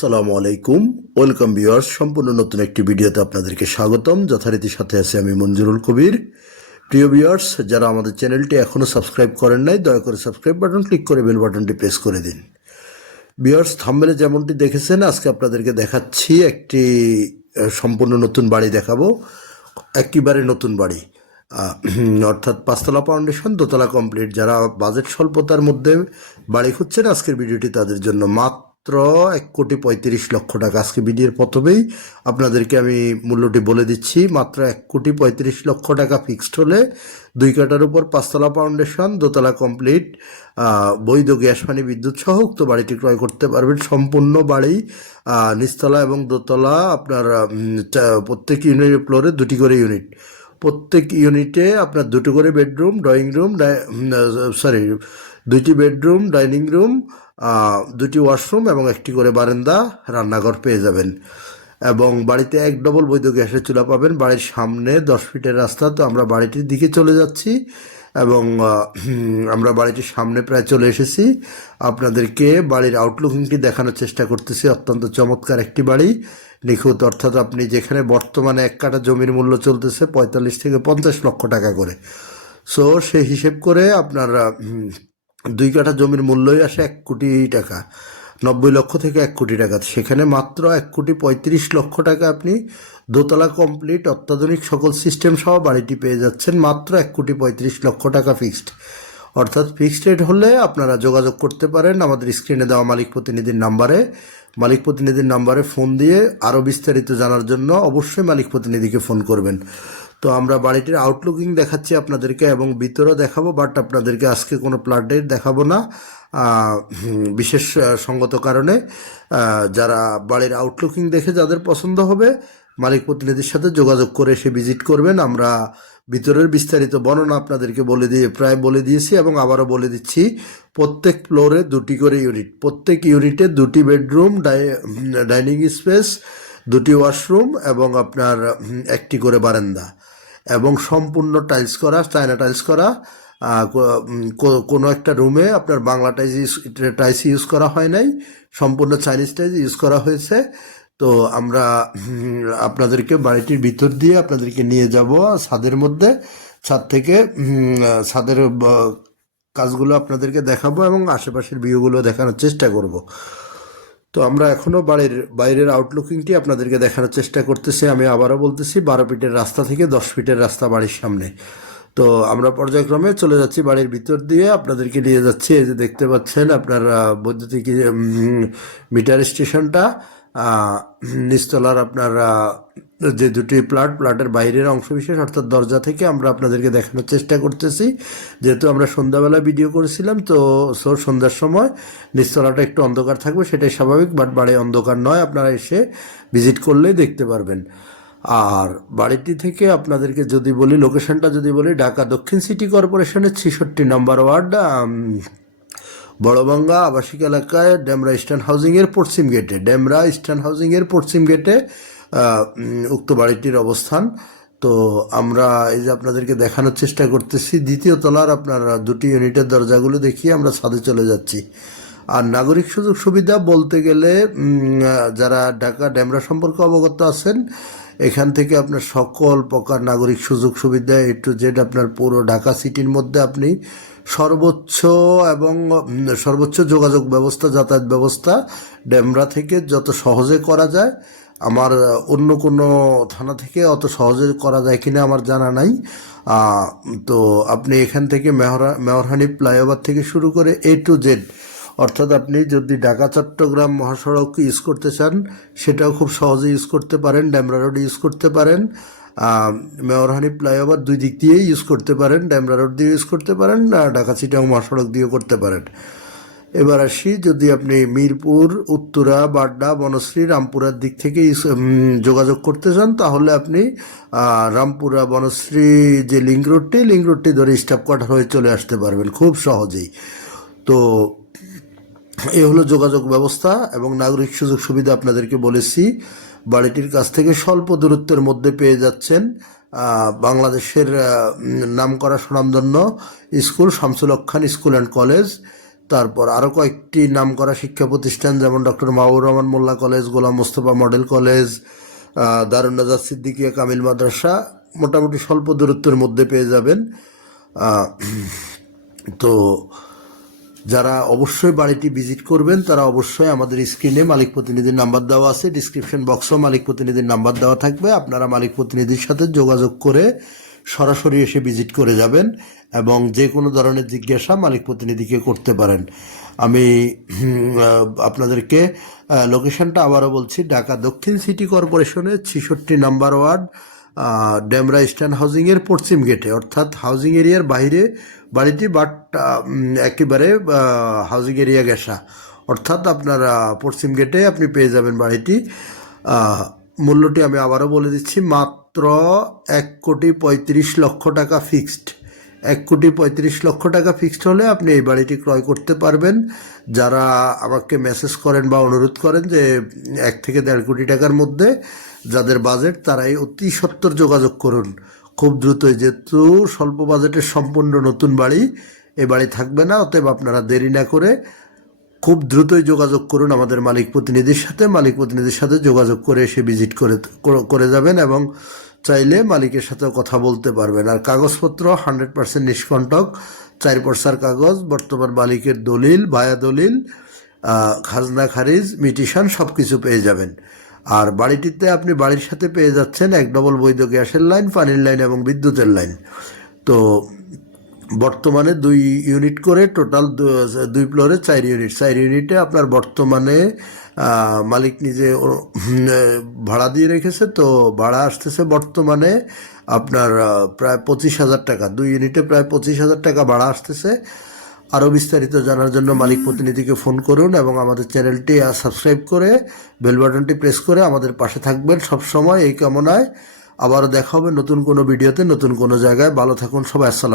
সালামু আলাইকুম। Welcome viewers, সম্পূর্ণ নতুন একটি ভিডিওতে আপনাদেরকে স্বাগতম। যথারীতি সাথে আছি আমি মঞ্জুরুল কবির। প্রিয় ভিউয়ার্স, যারা আমাদের চ্যানেলটি এখনও সাবস্ক্রাইব করেন নাই, দয়া করে সাবস্ক্রাইব বাটন ক্লিক করে বেল বাটনটি প্রেস করে দিন। ভিউয়ার্স, থাম্বনেলে যেমনটি দেখেছেন, আজকে আপনাদেরকে দেখাচ্ছি একটি সম্পূর্ণ নতুন বাড়ি দেখাবো। একেবারে নতুন বাড়ি, অর্থাৎ পাঁচতলা ফাউন্ডেশন, দোতলা কমপ্লিট। যারা বাজেট স্বল্পতার মধ্যে বাড়ি খুঁজছেন, আজকের ভিডিওটি তাদের জন্য। মাত্র 1,35,00,000 টাকা। আজকে ভিডিওর প্রথমেই আপনাদেরকে আমি মূল্যটি বলে দিচ্ছি। মাত্র 1,35,00,000 টাকা ফিক্সড হলে 2 কাঠার উপর পাঁচতলা ফাউন্ডেশন, দোতলা কমপ্লিট, বৈধ গ্যাস পানি বিদ্যুৎ সহ উক্ত বাড়িটি ক্রয় করতে পারবেন। সম্পূর্ণ বাড়ি নিচতলা এবং দোতলা আপনার প্রত্যেক ইউনিট ফ্লোরে 2টি করে ইউনিট। প্রত্যেক ইউনিটে আপনার 2টো করে বেডরুম, ড্রয়িং রুম, 2টি বেডরুম, ডাইনিং রুম, 2টি ওয়াশরুম এবং 1টি করে বারান্দা, রান্নাঘর পেয়ে যাবেন। এবং বাড়িতে 1 ডবল বৈধ গ্যাসের চুলা পাবেন। বাড়ির সামনে 10 ফিটের রাস্তা। তো আমরা বাড়িটির দিকে চলে যাচ্ছি এবং আমরা বাড়িটির সামনে প্রায় চলে এসেছি। আপনাদেরকে বাড়ির আউটলুকিংটি দেখানোর চেষ্টা করতেছি। অত্যন্ত চমৎকার একটি বাড়ি, নিখুঁত। অর্থাৎ আপনি যেখানে বর্তমানে 1 কাঠা জমির মূল্য চলতেছে 45 থেকে 50 লক্ষ টাকা করে। সো সেই হিসেব করে আপনার 2 কাঠা জমির মূল্যই আসে 1 কোটি টাকা, 90 লক্ষ থেকে 1 কোটি টাকা। সেখানে মাত্র 1,35,00,000 টাকা আপনি দোতলা কমপ্লিট অত্যাধুনিক সকল সিস্টেম সহ বাড়িটি পেয়ে যাচ্ছেন। মাত্র 1,35,00,000 টাকা ফিক্সড। অর্থাৎ ফিক্সড রেট হলে আপনারা যোগাযোগ করতে পারেন আমাদের স্ক্রিনে দেওয়া মালিক প্রতিনিধির নাম্বারে। মালিক প্রতিনিধির নাম্বারে ফোন দিয়ে আরও বিস্তারিত জানার জন্য অবশ্যই মালিক প্রতিনিধিকে ফোন করবেন। তো আমরা বাড়িটির আউটলুকিং দেখাচ্ছি আপনাদেরকে এবং ভিতরও দেখাবো, বাট আপনাদেরকে আজকে কোনো প্লটের দেখাবো না বিশেষ সঙ্গত কারণে। যারা বাড়ির আউটলুকিং দেখে যাদের পছন্দ হবে, মালিক প্রতিনিধির সাথে যোগাযোগ করে এসে ভিজিট করবেন। আমরা ভিতরের বিস্তারিত বর্ণনা আপনাদেরকে প্রায় বলে দিয়েছি এবং আবারও বলে দিচ্ছি। প্রত্যেক ফ্লোরে 2টি করে ইউনিট, প্রত্যেক ইউনিটে 2টি বেডরুম, ডাইনিং স্পেস, 2টি ওয়াশরুম এবং আপনার 1টি করে বারান্দা এবং সম্পূর্ণ টাইলস করা, চায়না টাইলস করা। কোনো একটা রুমে আপনার বাংলা টাইলস ইউজ করা হয় নাই, সম্পূর্ণ চাইনিজ টাইলস ইউজ করা হয়েছে। তো আমরা আপনাদেরকে বাড়িটির ভিতর দিয়ে আপনাদেরকে নিয়ে যাব ছাদের মধ্যে। ছাদ থেকে ছাদের কাজগুলো আপনাদেরকে দেখাবো এবং আশেপাশের ভিউগুলো দেখানোর চেষ্টা করব। তো আমরা এখনও বাড়ির বাইরের আউটলুকিংটি আপনাদেরকে দেখানোর চেষ্টা করতেছি। আমি আবারও বলতেছি, 12 ফিটের রাস্তা থেকে 10 ফিটের রাস্তা বাড়ির সামনে। তো আমরা পর্যায়ক্রমে চলে যাচ্ছি বাড়ির ভিতর দিয়ে, আপনাদেরকে নিয়ে যাচ্ছি। এই যে দেখতে পাচ্ছেন আপনার বৈদ্যুতিক মিটার স্টেশনটা, নিচতলার আপনার যে 2টি প্লাটের বাইরের অংশবিশেষ অর্থাৎ দরজা থেকে আমরা আপনাদেরকে দেখানোর চেষ্টা করতেছি। যেহেতু আমরা সন্ধ্যাবেলা ভিডিও করেছিলাম, তো সন্ধ্যার সময় নিচতলাটা একটু অন্ধকার থাকবে, সেটাই স্বাভাবিক, বাট বাড়ি অন্ধকার নয়। আপনারা এসে ভিজিট করলেই দেখতে পারবেন। আর বাড়িটি থেকে আপনাদেরকে যদি বলি, লোকেশনটা যদি বলি, ঢাকা দক্ষিণ সিটি কর্পোরেশনের 66 নম্বর ওয়ার্ড, বড়বাঙ্গা আবাসিক এলাকায়, ডেমরা ইস্টার্ন হাউজিংয়ের পশ্চিম গেটে উক্ত বাড়িটির অবস্থান। তো আমরা এই যে আপনাদেরকে দেখানোর চেষ্টা করতেছি, 2য় তলার আপনার 2টি ইউনিটের দরজাগুলো দেখিয়ে আমরা ছাদে চলে যাচ্ছি। আর নাগরিক সুযোগ সুবিধা বলতে গেলে, যারা ঢাকা ডেমরা সম্পর্কে অবগত আছেন, এখান থেকে আপনার সকল প্রকার নাগরিক সুযোগ সুবিধা A to Z আপনার পুরো ঢাকা সিটির মধ্যে আপনি সর্বোচ্চ যোগাযোগ ব্যবস্থা, যাতায়াত ব্যবস্থা ডেমরা থেকে যত সহজে করা যায়। আমার অন্য কোনো থানা থেকে অত সহজে করা যায় কিনা আমার জানা নাই। তো আপনি এখান থেকে মেহরহানি ফ্লাইওভার থেকে শুরু করে A to Z, অর্থাৎ আপনি যদি ঢাকা চট্টগ্রাম মহাসড়ক ইউজ করতে চান, সেটাও খুব সহজে ইউজ করতে পারেন। ডেমরা রোড ইউজ করতে পারেন, মেহরহানি ফ্লাইওভার 2 দিক দিয়েই ইউজ করতে পারেন। ডেমরা রোড দিয়ে ইউজ করতে পারেন, ঢাকা চিটাগং মহাসড়ক দিয়েও করতে পারেন। এবার আসি, যদি আপনি মিরপুর, উত্তরা, বাড্ডা, বনশ্রী, রামপুরার দিক থেকে যোগাযোগ করতে চান, তাহলে আপনি রামপুরা বনশ্রী যে লিঙ্ক রোডটি ধরে স্টাফ কোয়ার্টার হয়ে চলে আসতে পারবেন খুব সহজেই। তো এই হলো যোগাযোগ ব্যবস্থা এবং নাগরিক সুযোগ সুবিধা আপনাদেরকে বলেছি। বাড়িটির কাছ থেকে স্বল্প দূরত্বের মধ্যে পেয়ে যাচ্ছেন বাংলাদেশের নামকরা সুনামধন্য school Shamsul Haque Khan school and college, তারপর আরও কয়েকটি নামকরা শিক্ষা প্রতিষ্ঠান যেমন doctor Mahbur Rahman Molla college, Golam Mostafa model college, Darun Nazar Siddiqia Kamil মাদ্রাসা মোটামুটি স্বল্প দূরত্বের মধ্যে পেয়ে যাবেন। তো যারা অবশ্যই বাড়িটি ভিজিট করবেন তারা অবশ্যই আমাদের স্ক্রিনে মালিক প্রতিনিধির নাম্বার দেওয়া আছে, ডিসক্রিপশন বক্সেও মালিক প্রতিনিধির নাম্বার দেওয়া থাকবে। আপনারা মালিক প্রতিনিধির সাথে যোগাযোগ করে সরাসরি এসে ভিজিট করে যাবেন এবং যে কোনো ধরনের জিজ্ঞাসা মালিক প্রতিনিধিকে করতে পারেন। আমি আপনাদেরকে লোকেশনটা আবারও বলছি, ঢাকা দক্ষিণ সিটি কর্পোরেশনের 66 নম্বর ওয়ার্ড, ডেমরা ইস্টার্ন হাউজিংয়ের পশ্চিম গেটে, অর্থাৎ হাউজিং এরিয়ার বাইরে বাড়িটি, বাট একেবারে হাউজিং এরিয়া ঘেঁষা, অর্থাৎ আপনার পশ্চিম গেটে আপনি পেয়ে যাবেন বাড়িটি। মূল্যটি আমি আবারও বলে দিচ্ছি, মাত্র 1,35,00,000 টাকা ফিক্সড। 1,35,00,000 টাকা ফিক্সড হলে আপনি এই বাড়িটি ক্রয় করতে পারবেন। যারা আমাকে মেসেজ করেন বা অনুরোধ করেন যে 1 থেকে 1.5 কোটি টাকার মধ্যে যাদের বাজেট, তারাই অতি সত্বর যোগাযোগ করুন খুব দ্রুতই, যেহেতু স্বল্প বাজেটের সম্পূর্ণ নতুন বাড়ি, এই বাড়ি থাকবে না। অতএব আপনারা দেরি না করে খুব দ্রুতই যোগাযোগ করুন আমাদের মালিক প্রতিনিধির সাথে। মালিক প্রতিনিধির সাথে যোগাযোগ করে এসে ভিজিট করে যাবেন এবং চাইলে মালিকের সাথেও কথা বলতে পারবেন। আর কাগজপত্র 100% নিষ্কণ্টক, 4 পর্সার কাগজ, বর্তমান মালিকের দলিল, বায়া দলিল, খাজনা খারিজ, মিটিশন সব কিছু পেয়ে যাবেন। আর বাড়িটিতে আপনি বাড়ির সাথে পেয়ে যাচ্ছেন 1 ডবল বৈধ গ্যাসের লাইন, পানির লাইন এবং বিদ্যুতের লাইন। তো বর্তমানে 2 ইউনিট করে, টোটাল 2 ফ্লোরে 4 ইউনিট। 4 ইউনিটে আপনার বর্তমানে মালিক নিজে ভাড়া দিয়ে রেখেছে, তো ভাড়া আসতেছে বর্তমানে আপনার প্রায় 25,000 টাকা। 2 ইউনিটে প্রায় 25,000 টাকা ভাড়া আসতেছে। আরও বিস্তারিত জানার জন্য মালিক প্রতিনিধিকে ফোন করুন এবং আমাদের চ্যানেলটি সাবস্ক্রাইব করে বেল বাটনটি প্রেস করে আমাদের পাশে থাকবেন সবসময়, এই কামনায়। আবারও দেখা হবে নতুন কোনো ভিডিওতে, নতুন কোনো জায়গায়। ভালো থাকুন সবাই। আসসালাম।